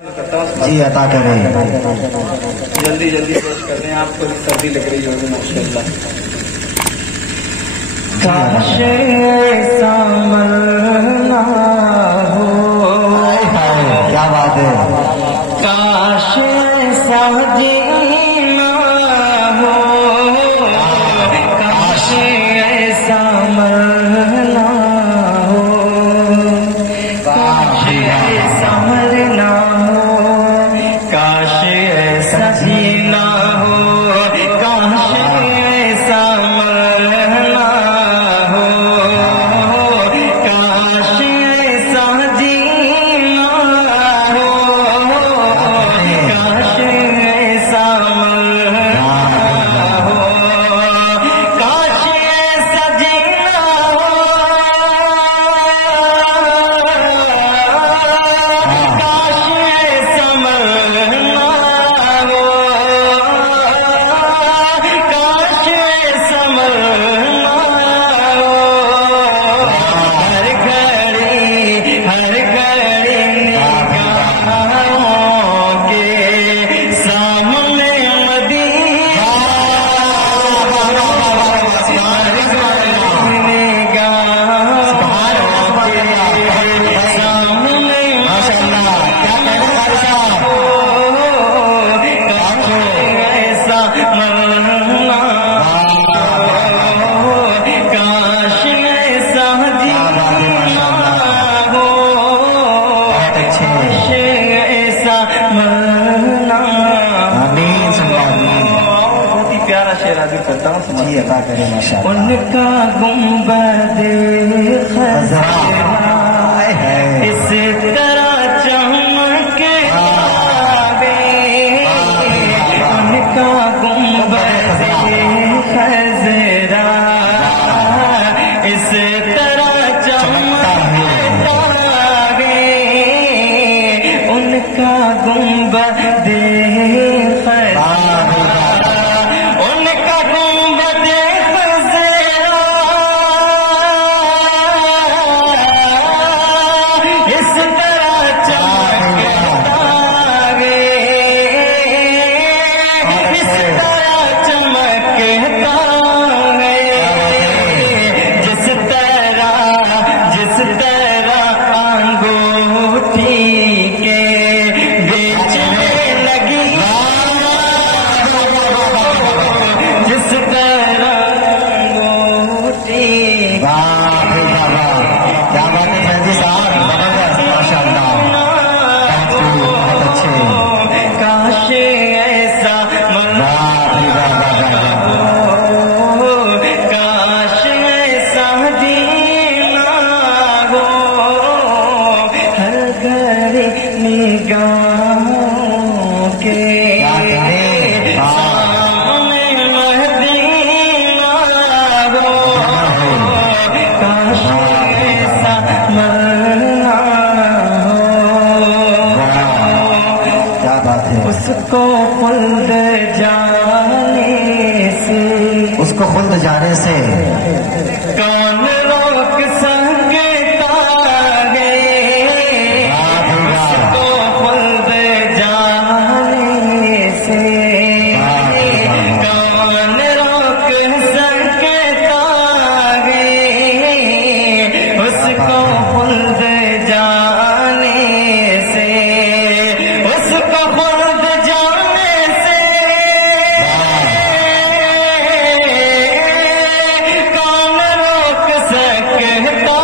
جی عطا کریں. جلدی جلدی پیش کر دیں، آپ کو سردی لگ رہی ہوگی ماشاءاللہ. کاش ایسا مرنا ہو، کیا بات ہے. کاش ایسا جینا ہو، کاش ایسا مرنا ہو، کاش ایسا مرنا ہو، کاش ایسا جینا ہو، کاش ایسا مرنا ہو، کاش ایسا جینا ہو، کاش ایسا مرنا ہو، کاش ایسا جینا ہو، کاش ایسا مرنا ہو، کاش ایسا مرنا ہو. ہر گھڑی نگاہوں کے سامنے مدینہ، ہر گھڑی نگاہوں کے سامنے کاش ایسا مرنا ہو، کاش ایسا جینا ہو، کاش ایسا مرنا آمین ثم آمین. بہت ہی پیارا شعر حاضر کرتا ہوں. جی عطا کریں ماشاءاللہ. ان کا گنبد خضرا اس طرح چمکے آگے، ان کا گنبد خضرا اس طرح چمکے آگے، ان کا گنبد خضرا، ان کا گنبد خضرا اس طرح چمکتا گے، اس طرح چمکتا گے، جس طرح انگوٹھی کے بیچنے لگی، جس طرح انگوٹھی کیا بات ہے فیضی صاحب. زبردست ماشاءاللہ. بہت اچھے. کاش ایسا مرنا ہو، کاش ایسا جینا ہو، ہر گھڑی نگاہوں کے سامنے مدینہ ہو، کاش ایسا مرنا ہو. کیا بات ہے. اس کو خلد جانے سے، اس کو خلد جانے سے کون روک سکتا ہے، اس کو خلد جانے سے کون روک سکتا ہے، اس کو خلد جانے سے، اس کو خلد جانے سے کون روک سکتا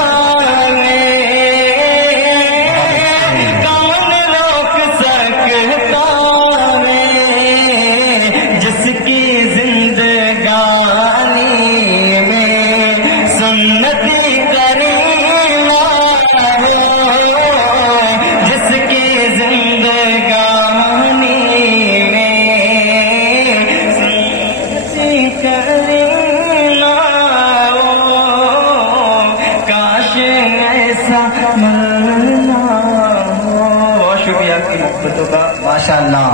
ہے، کون روک سکتا ہے، جس کی زندگانی میں سنتی کریمہ ہو، جس کی زندگانی میں سنتی کریمہ ہو، کاش ایسا مرنا ہو. بہت شکریہ آپ کی محبتوں کا. ماشاءاللہ.